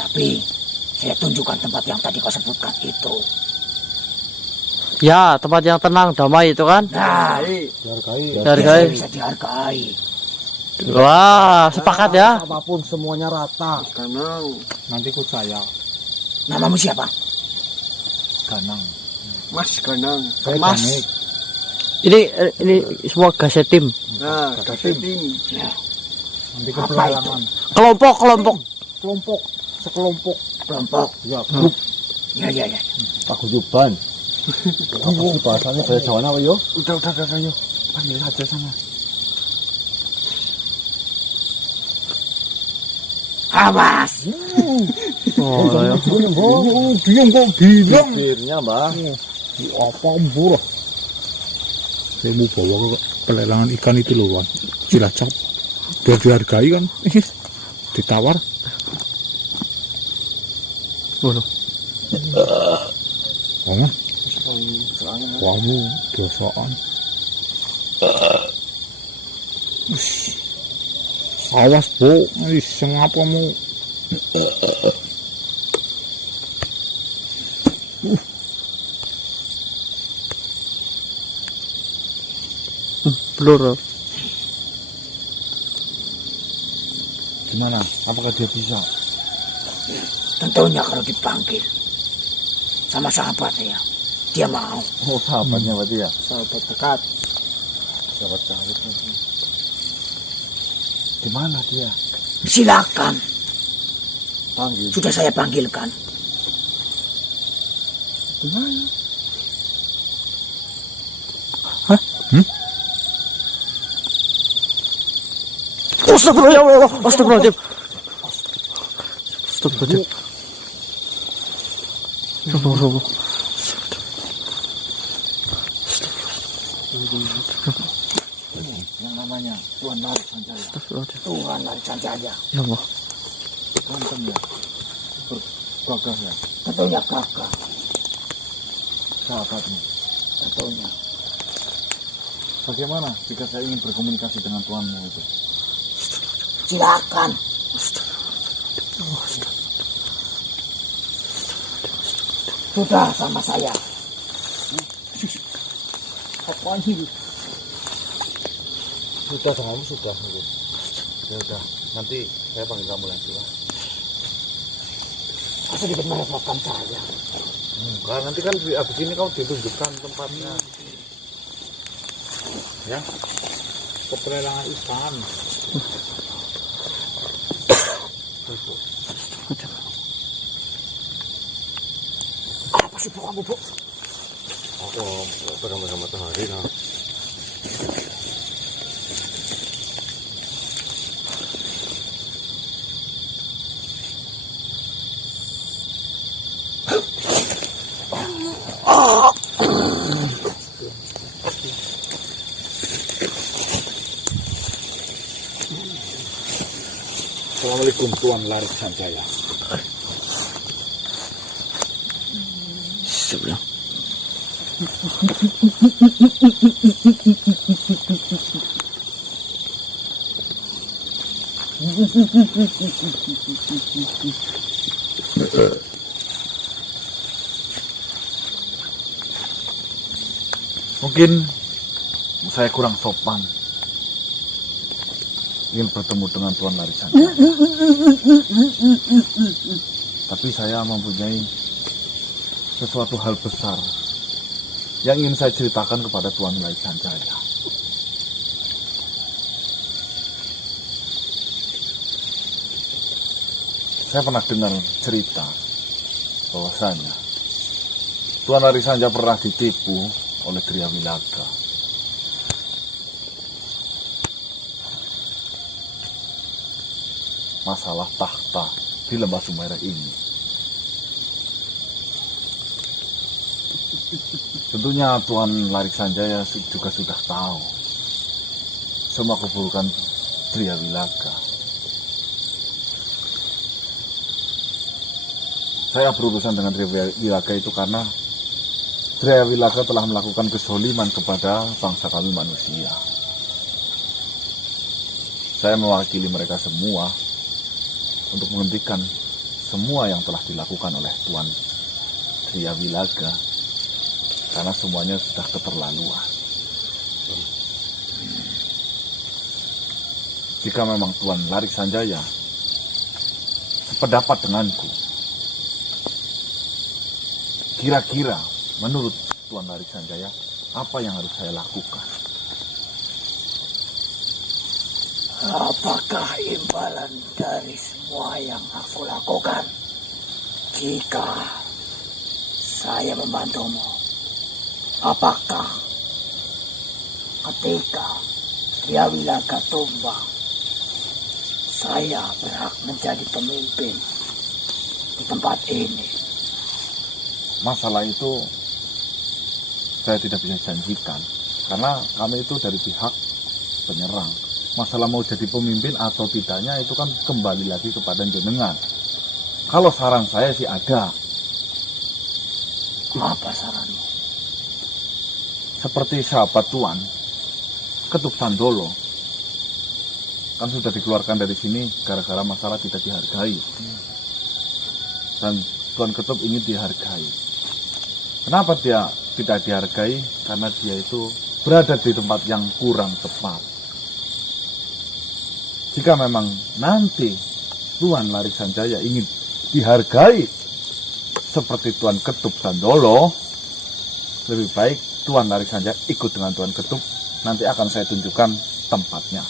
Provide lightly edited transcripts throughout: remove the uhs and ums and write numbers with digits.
Tapi saya tunjukkan tempat yang tadi kau sebutkan itu. Ya, tempat yang tenang, damai itu kan? Nah, Dihargai. bisa dihargai. Wah, sepakat ya? Apapun semuanya rata. Ganang. Nanti ikut saya. Namamu siapa? Ganang. Mas Ganang. Saya Mas. Janik. Ini semua gaset tim. Nah, kasih tim. Ya, Nanti ke Apa pelelangan. Kelompok. Kelompok. Sekelompok. kelompok. Ya, grup. Ya. Paguyuban. Apa sih bahasanya bahasa Jawa apa yo? Udah ayo. Panggil aja sana. Awas. Oh, ya. Dia kok bilang. Bibirnya, Mbah. Apa murah? Saya mau bawa ke pelelangan ikan itu loh, Wan. Cilacap. Biar dihargai kan. Ditawar. Waduh. Oh, kamu biasaan. Awas, Bu. Iseng apa mu? Blur. Gimana? Apakah dia bisa? Tentunya kalau dipanggil sama sahabatnya, dia mau. Oh, sahabatnya berarti ya? Sahabat dekat. Sahabat. Di mana dia? Silakan. Panggil. Sudah saya panggilkan. Di mana? Astagfirullah. Astagfirullahaladzim. Yang namanya Tuan Laris Sanjaya. Tuhan dari Sanjaya. Ya Allah. Ganteng ya? Bergagah ya? Tentunya kakak. Sahabatmu. Tentunya. Bagaimana jika saya ingin berkomunikasi dengan tuanmu itu? Silakan. Sudah sama saya. Apa ini? Sudah denganmu sudah. Ya udah, nanti saya panggil kamu lagi lah. Sedikit merepotkan saya. Enggak, nanti kan abis ini kau ditunjukkan tempatnya. Ya, Ke pelelangan ikan. Apa sih bu kamu bu? aku pegang-pegang matahari nah. Assalamualaikum Tuan Laris Sanjaya. Sebelah. Mungkin saya kurang sopan ingin bertemu dengan Tuan Laris Sanjaya. Tapi saya mempunyai sesuatu hal besar yang ingin saya ceritakan kepada Tuan Laris Sanjaya. Saya pernah dengar cerita bahwasanya Tuan Laris Sanjaya pernah ditipu oleh Tria Wilaga. Masalah tahta di Lembah Sumaira ini. Tentunya Tuan Laris Sanjaya juga sudah tahu semua keburukan Tria Wilaga. Saya berurusan dengan Tria Wilaga itu karena Tria Wilaga telah melakukan kezoliman kepada bangsa kami manusia. Saya mewakili mereka semua untuk menghentikan semua yang telah dilakukan oleh Tuan Triawilaga, karena semuanya sudah keterlaluan. Jika memang Tuan Larik Sanjaya sependapat denganku, kira-kira menurut Tuan Larik Sanjaya, apa yang harus saya lakukan? Apakah imbalan dari semua yang aku lakukan jika saya membantumu? Apakah ketika Triawilaga tumbang, saya berhak menjadi pemimpin di tempat ini? Masalah itu saya tidak bisa janjikan, karena kami itu dari pihak penyerang. Masalah mau jadi pemimpin atau tidaknya itu kan kembali lagi kepada jenengan. Kalau saran saya sih ada. Apa saranmu? Seperti sahabat Tuan, Ketup Sandolo, kan sudah dikeluarkan dari sini gara-gara masalah tidak dihargai. Dan Tuan Ketup ingin dihargai. Kenapa dia tidak dihargai? Karena dia itu berada di tempat yang kurang tepat. Jika memang nanti Tuan Larik Sanjaya ingin dihargai seperti Tuan Ketup Sandolo, lebih baik Tuan Larik Sanjaya ikut dengan Tuan Ketup. Nanti akan saya tunjukkan tempatnya.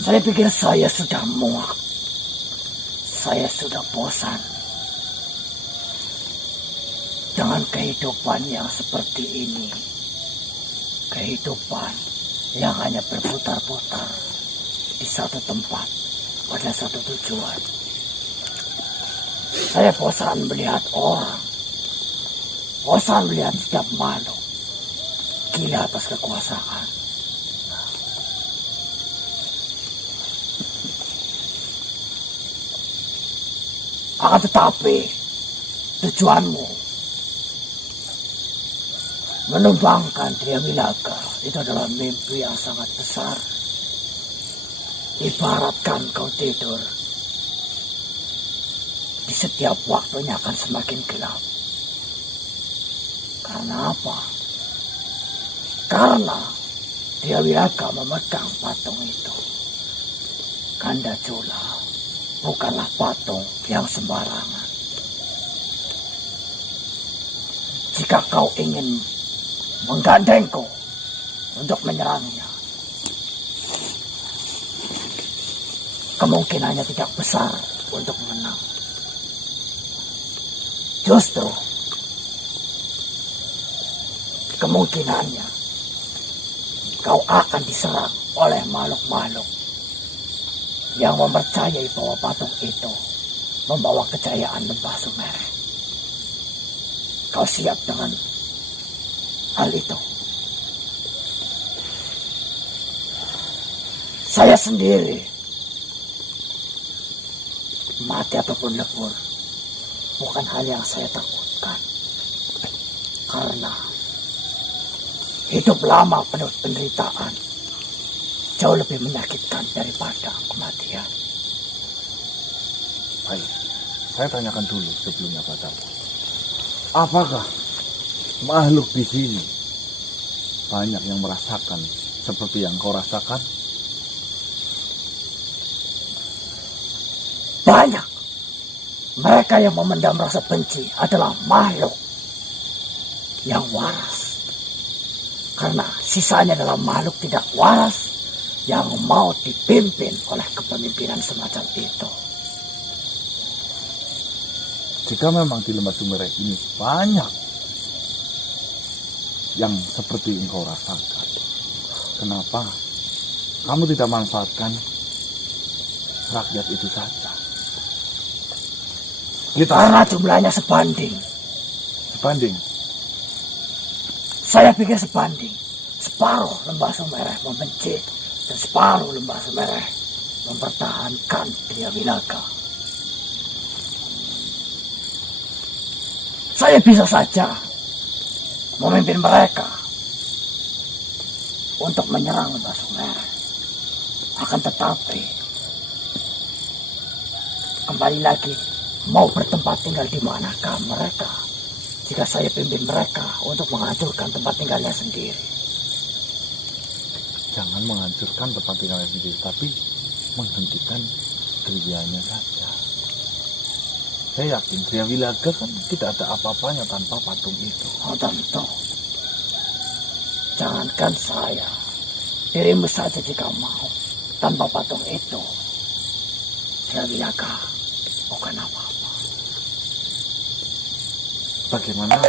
Saya pikir saya sudah muak. Saya sudah bosan dengan kehidupan yang seperti ini. Kehidupan yang hanya berputar-putar di satu tempat pada satu tujuan. Saya bosan melihat orang, bosan melihat setiap makhluk gila atas kekuasaan. Akan tetapi tujuanmu menumbangkan Triawilaga itu adalah mimpi yang sangat besar. Ibaratkan kau tidur, di setiap waktunya akan semakin gelap. Karena apa? Karena Triawilaga memegang patung itu. Kandacula bukanlah patung yang sembarangan. Jika kau ingin menggandengku untuk menyerangnya, kemungkinannya tidak besar untuk menang. Justru kemungkinannya kau akan diserang oleh makhluk-makhluk yang mempercayai bahwa patung itu membawa kejayaan Lembah Sumereh. Kau siap dengan hal itu? Saya sendiri, mati ataupun lebur, bukan hal yang saya takutkan. Karena hidup lama penuh penderitaan jauh lebih menyakitkan daripada kematian. Baik, saya tanyakan dulu sebelumnya padamu. Apakah makhluk di sini banyak yang merasakan seperti yang kau rasakan? Banyak. Mereka yang memendam rasa benci adalah makhluk yang waras. Karena sisanya adalah makhluk tidak waras yang mau dipimpin oleh kepemimpinan semacam itu. Jika memang di Lembah Sumereh ini banyak yang seperti engkau rasakan, kenapa kamu tidak manfaatkan rakyat itu saja? Karena jumlahnya sebanding. Sebanding? Saya pikir sebanding. Separuh Lembah Sumereh membenci dan separuh Lembah Sumereh mempertahankan Triawilaga. Saya bisa saja memimpin mereka untuk menyerang Lembah Sumeru. Akan tetapi, kembali lagi, mau bertempat tinggal di manakah mereka jika saya pimpin mereka untuk menghancurkan tempat tinggalnya sendiri? Jangan menghancurkan tempat tinggalnya sendiri, tapi menghentikan kerugiannya saja. Saya yakin Tria Wilaga kan tidak ada apa-apanya tanpa patung itu. Oh tentu. Jangankan saya, dirimu saja jika mau. Tanpa patung itu, Tria Wilaga bukan apa-apa. Bagaimana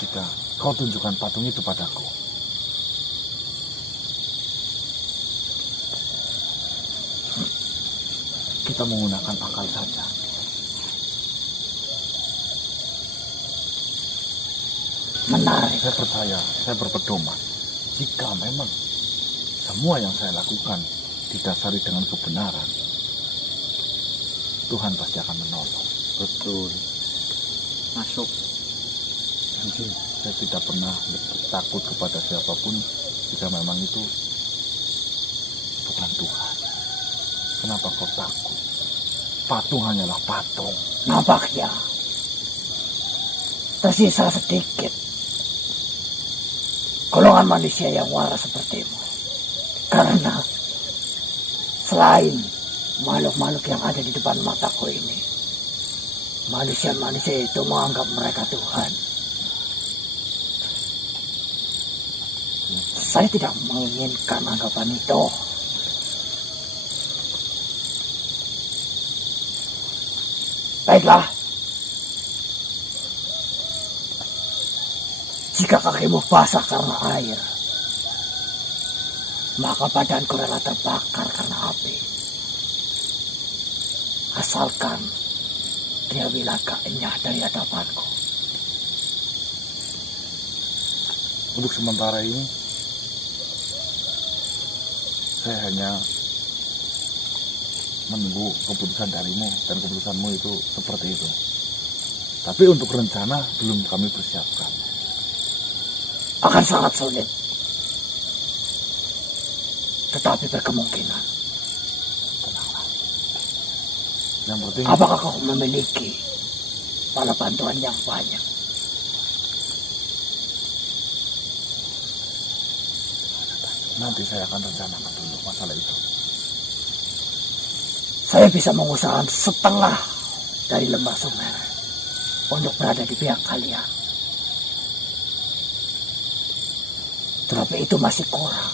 jika kau tunjukkan patung itu padaku? Kita menggunakan akal saja. Menarik. Saya percaya, saya berpedoman. Jika memang semua yang saya lakukan didasari dengan kebenaran, Tuhan pasti akan menolong. Betul. Masuk. Saya tidak pernah takut kepada siapapun jika memang itu bukan Tuhan. Kenapa kau takut? Patung hanyalah patung. Nampaknya tersisa sedikit golongan manusia yang waras sepertimu. Karena selain makhluk-makhluk yang ada di depan mataku ini, manusia-manusia itu menganggap mereka Tuhan. Saya tidak menginginkan anggapan itu. Baiklah. Jika kakimu basah karena air, maka badanku rela terbakar karena api. Asalkan Tria Wilaga enyah dari hadapanku. Untuk sementara ini, saya hanya menunggu keputusan darimu, dan keputusanmu itu seperti itu. Tapi untuk rencana belum kami persiapkan. Akan sangat sulit. Tetapi berkemungkinan. Tenanglah. Yang penting, Apakah kau memiliki bala bantuan yang banyak? nanti saya akan rencanakan dulu masalah itu. Saya bisa mengusahakan setengah dari Lembah Sumeru untuk berada di pihak kalian. Tetapi itu masih kurang.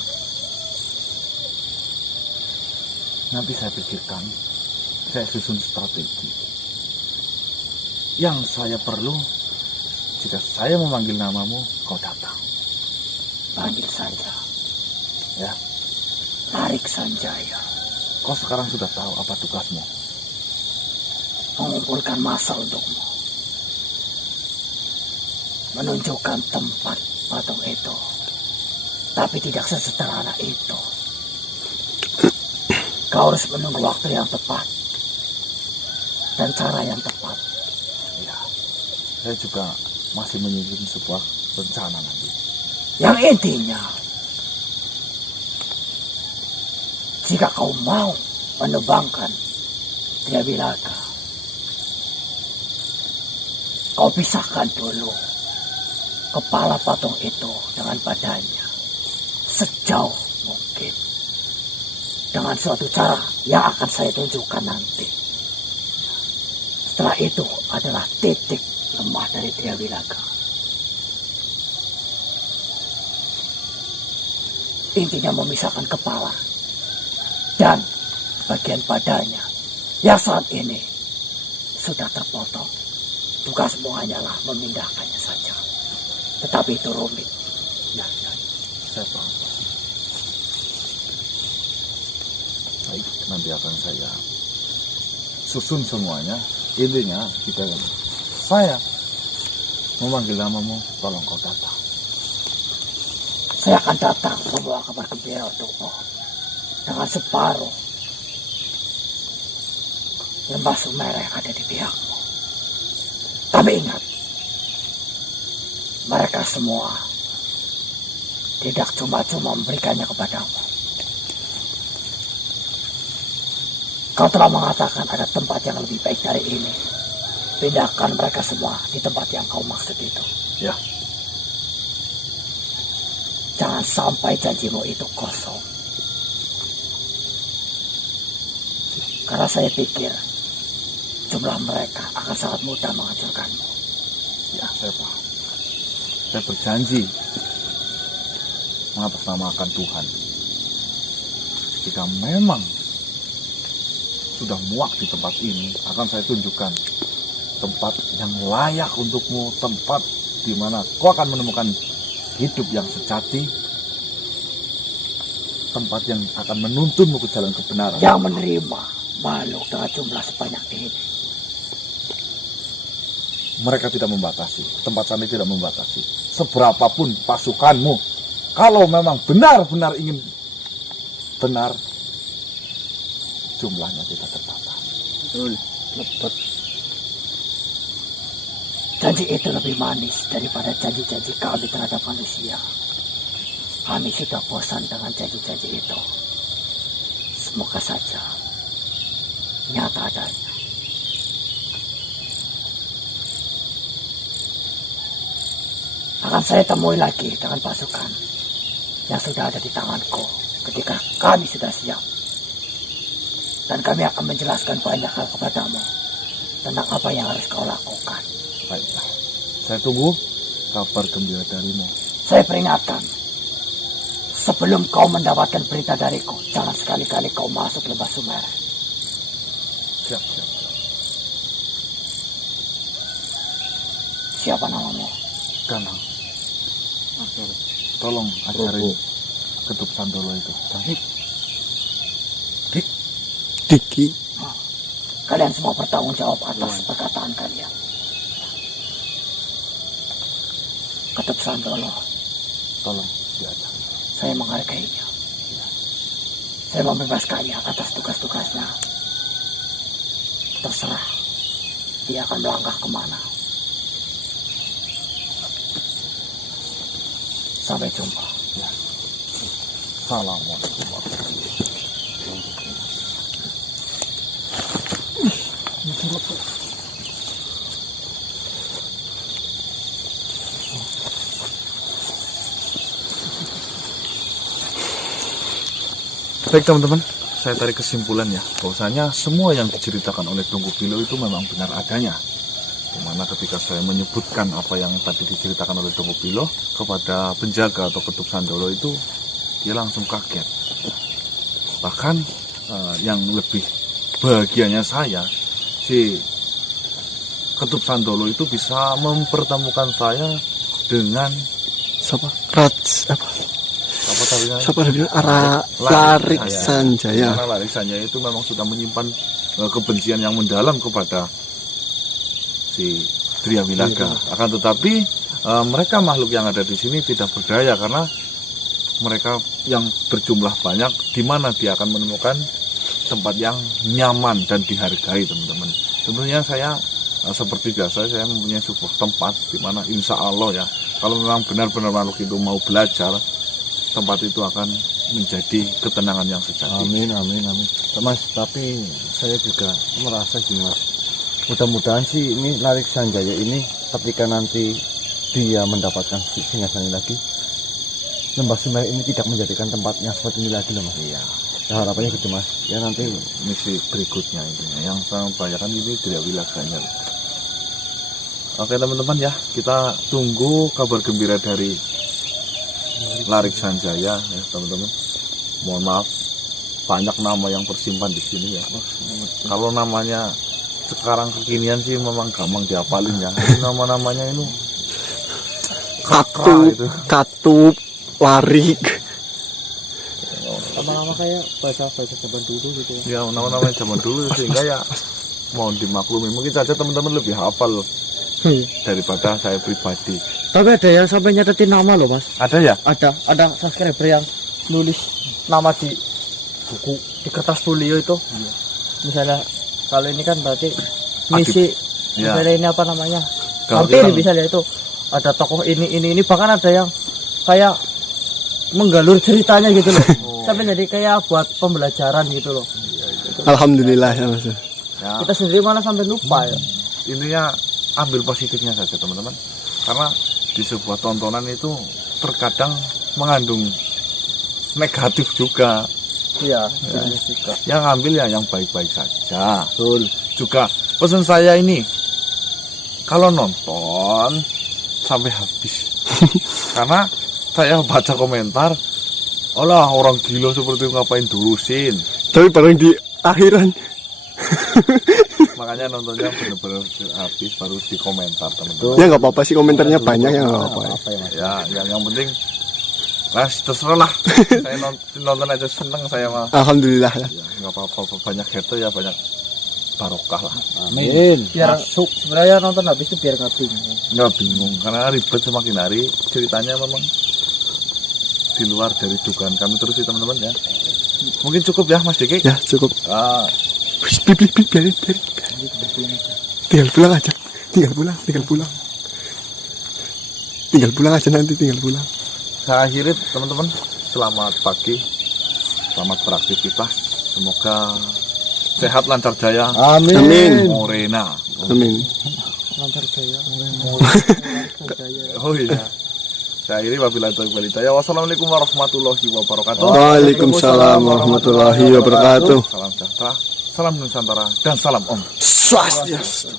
Nanti saya pikirkan, saya susun strategi. Yang saya perlu, jika saya memanggil namamu, kau datang. Panggil saja. Ya, Tarik Sanjaya. kau sekarang sudah tahu apa tugasmu. Mengumpulkan massa untukmu. Menunjukkan tempat patung itu. Tapi tidak sesederhana itu. Kau harus menunggu waktu yang tepat. Dan cara yang tepat. Ya, saya juga masih menyusun sebuah rencana nanti. Yang intinya, jika kau mau menebangkan Tria Wilaga, kau pisahkan dulu kepala patung itu dengan badannya sejauh mungkin, dengan suatu cara yang akan saya tunjukkan nanti. Setelah itu adalah titik lemah dari Tria Wilaga. Intinya memisahkan kepala dan bagian badannya yang saat ini sudah terpotong. Tugasmu hanyalah memindahkannya saja. Tetapi itu rumit. Ya, saya paham. Baik, nanti akan saya susun semuanya. Intinya kita, saya memanggil namamu, tolong kau datang. Saya akan datang membawa kabar gembira untukmu. Dengan separuh Lembah Sumeru yang ada di pihakmu. Tapi ingat, mereka semua tidak cuma-cuma memberikannya kepadamu. Kau telah mengatakan ada tempat yang lebih baik dari ini. Pindahkan mereka semua di tempat yang kau maksud itu. Ya. Jangan sampai janjimu itu kosong. Karena saya pikir jumlah mereka akan sangat mudah menghancurkanmu. Ya, saya paham. Saya berjanji mengatasnamakan Tuhan. Jika memang sudah muak di tempat ini, akan saya tunjukkan tempat yang layak untukmu, tempat di mana kau akan menemukan hidup yang sejati, tempat yang akan menuntunmu ke jalan kebenaran. Yang menerima makhluk dengan jumlah sebanyak ini. Mereka tidak membatasi, tempat sana tidak membatasi. Seberapapun pasukanmu, kalau memang benar-benar ingin benar, jumlahnya tidak terbatas. Betul. Lepas. Janji itu lebih manis daripada janji-janji kami terhadap manusia. Kami sudah bosan dengan janji-janji itu. Semoga saja nyata adanya. Akan saya temui lagi dengan pasukan yang sudah ada di tanganku ketika kami sudah siap. Dan kami akan menjelaskan banyak hal kepadamu tentang apa yang harus kau lakukan. Baiklah, saya tunggu kabar gembira darimu. Saya peringatkan, sebelum kau mendapatkan berita dariku, jangan sekali-kali kau masuk lembah Sumer. Siap, siap, siap. Siapa namamu? Ganang, Asal. tolong ajarin Ketup Sandolo itu. Diki. Kalian semua bertanggung jawab atas perkataan kalian. Ketup Sandolo, Tolong diajar. saya menghargainya. Saya membebaskannya atas tugas-tugasnya. Terserah dia akan melangkah kemana. Sampai jumpa. Assalamualaikum warahmatullahi Baik teman-teman, saya tarik kesimpulan ya, bahwasanya semua yang diceritakan oleh Tunggu Pilo itu memang benar adanya. Dimana ketika saya menyebutkan apa yang tadi diceritakan oleh Tunggu Pilo kepada penjaga atau Ketup Sandolo itu, dia langsung kaget. Bahkan yang lebih bahagianya saya, si Ketup Sandolo itu bisa mempertemukan saya dengan Siapa? Rats apa? apa tadinya? Siapa tadi? Larik Sanjaya. Karena Larik Sanjaya itu memang sudah menyimpan kebencian yang mendalam kepada si Driawilaga. Akan tetapi mereka makhluk yang ada di sini tidak berdaya karena mereka yang berjumlah banyak, di mana dia akan menemukan tempat yang nyaman dan dihargai, teman-teman. Tentunya saya seperti biasa, saya mempunyai sebuah tempat di mana insya Allah ya, kalau memang benar-benar makhluk itu mau belajar, tempat itu akan menjadi ketenangan yang sejati. Amin, amin, amin. Mas, tapi saya juga merasa gini Mas, mudah-mudahan sih ini Larik Sanjaya ini ketika nanti dia mendapatkan singgasana lagi, Lembah Sumer ini tidak menjadikan tempat yang seperti ini lagi loh Mas. Iya. Ya, harapannya gitu Mas. Ya nanti Misi berikutnya intinya yang saya bayangkan ini Driawilaganya. Oke teman-teman ya, kita tunggu kabar gembira dari Larik Sanjaya ya teman-teman. Mohon maaf, banyak nama yang tersimpan di sini ya. Kalau namanya sekarang kekinian sih memang gampang dihafalin ya. Nama-namanya itu Katup, Larik. lama-lama kayak bahasa zaman dulu gitu ya. Ya nama-namanya zaman dulu sehingga ya mohon dimaklumi. Mungkin saja teman-teman lebih hafal daripada saya pribadi. Tapi ada yang sampai nyatetin nama loh Mas. Ada ya? Ada subscriber yang nulis nama di buku, di kertas folio itu. Misalnya kalau ini kan berarti misi, Ya. misalnya ini apa namanya, Kalau hampir kita- misalnya itu ada tokoh ini bahkan ada yang kayak menggalur ceritanya gitu loh. Sampai jadi kayak buat pembelajaran gitu loh. Alhamdulillah ya Mas. Ya, Kita sendiri malah sampai lupa ya. intinya ambil positifnya saja teman-teman, karena di sebuah tontonan itu terkadang mengandung negatif juga. Iya, Yang ambil ya yang baik-baik saja. betul. Juga pesan saya ini, kalau nonton sampai habis. Karena saya baca komentar, olah orang gila seperti itu ngapain durusin. Tapi paling di akhiran. Makanya nontonnya benar-benar habis baru di komentar teman-teman. Ya nggak apa-apa sih, komentarnya banyak ya nggak apa-apa. Ya yang penting terserah lah. Saya nonton aja seneng saya mah. Alhamdulillah ya. Ya nggak apa-apa, banyak hate ya banyak barokah lah. Amin. Biar sebenarnya nonton habis itu biar nggak bingung. Nggak bingung karena ribet semakin hari, ceritanya memang di luar dari dugaan kami terus sih teman-teman ya. Mungkin cukup ya Mas Diki. Ya cukup. Ah, Biarin. Tinggal pulang aja. Tinggal pulang aja nanti, tinggal pulang. saya akhiri teman-teman. Selamat pagi, selamat beraktivitas. Semoga sehat lancar jaya. Amin. Morena. Amin. Lancar jaya. Oh iya. Saya akhiri wabillahi taufiq wal hidayah. Wassalamualaikum warahmatullahi wabarakatuh. Waalaikumsalam warahmatullahi wabarakatuh. Salam sejahtera, salam Nusantara, dan salam Om. Swastiastu.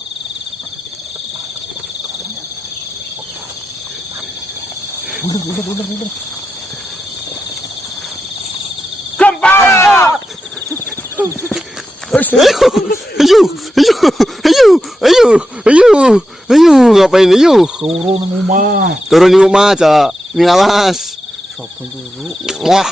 Ayo, ngapain ayo? Turun di rumah aja, ning alas. Wah.